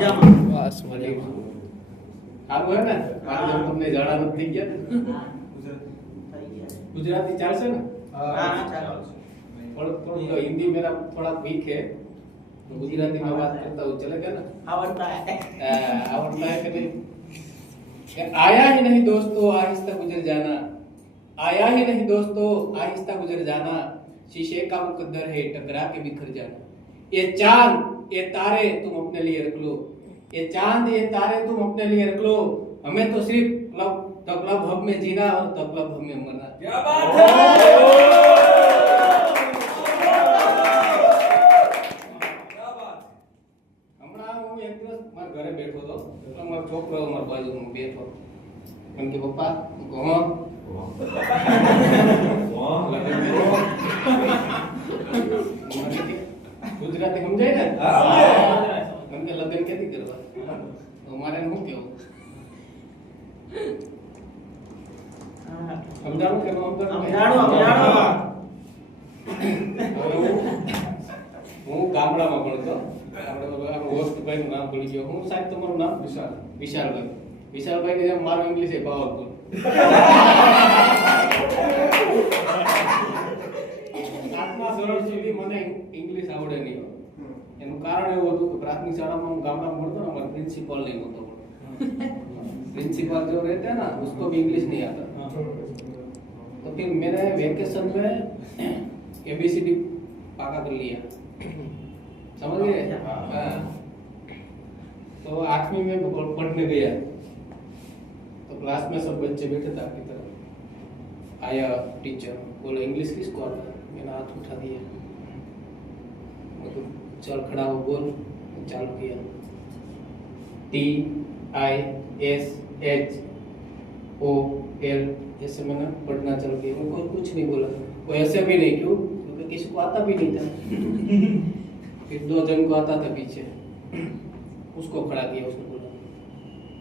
બસ મજામાં. સારું હે ને? કારણ કે તમને જાડા નથી થઈ ગયા ને? गुजराती चालશે ને? थोड़ा हिंदी मेरा थोड़ा वीक है, तो गुजराती में बात करता हूँ, चलेगा ना? आवड़ता है कि नहीं? आया ही नहीं दोस्तों आहिस्ता गुजर जाना, आया ही नहीं दोस्तों आहिस्ता गुजर जाना, शीशे का मुकद्दर है टकरा के बिखर जाना. ये चांद ये तारे तुम अपने लिए रख लो, ये चांद ये तारे तुम अपने लिए रख लो, हमें तो सिर्फ क्लब हब में जीना और क्लब हब में मरना. क्या बात है? હમણાં હું એક દિવસ મારા ઘરે બેઠો હતો, એટલે મારો છોકરો મારા બાજુમાં બેઠો, એમ કે પપ્પા ગુજરાતી સમજાય ને? એમ કે લગ્ન ક્યાંથી કરવા, તો મારે શું કેવું? સમજાણું કે હું ગામડામાં ભણતો, હોસ્ટભાઈ નું નામ ભૂલી ગયો હું, સાહેબ તમારું નામ? વિશાલભાઈ. વિશાલભાઈ ની જેમ મારું ઇંગ્લિશ એ પાવરફુલ. આઠમા ધોરણ સુધી મને ઇંગ્લિશ આવડે નહીં. એનું કારણ એવું હતું કે પ્રાથમિક શાળામાં હું ગામડામાં ભણતો ને, મારા प्रिंसिपल नहीं होता, प्रिंसिपल जो रहते हैं ना उसको भी इंग्लिश नहीं आता. तो फिर मैंने वेकेशन में एबीसीडी पाका कर लिया, समझ गए? तो 8वीं में पढ़ने गया, तो क्लास में सब बच्चे बैठे थे आपकी तरफ. आया टीचर, बोला इंग्लिश किसको आता है? मैंने हाथ उठा दिया, चल खड़ा हो बोल. चालू किया TISHOL, ऐसे मैंने पढ़ना चल गया. वो कुछ नहीं बोला, वो ऐसे भी नहीं, क्यों? क्योंकि किसी को आता भी नहीं था. फिर 2 जन को आता था पीछे, उसको खड़ा किया, उसने बोला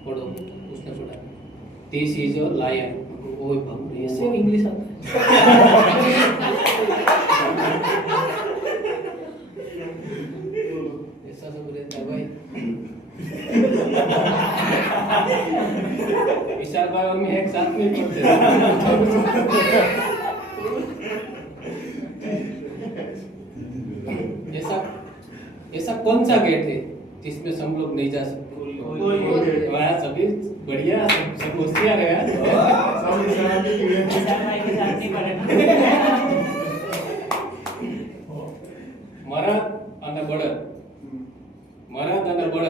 पढ़ो, उसने पढ़ा दिस इज अ लायन. ओए बाबू ऐसे इंग्लिश आता है? ऐसा सब रहता है भाई. विशाल भाई और मैं एक साथ में पढ़ते थे. ऐसा कौन सा गेट है जिसमें सब लोग नहीं जा सकते? वहाँ सभी बढ़िया, सब होशियार है. મરદ અને બળદ, મરદ અને બળદ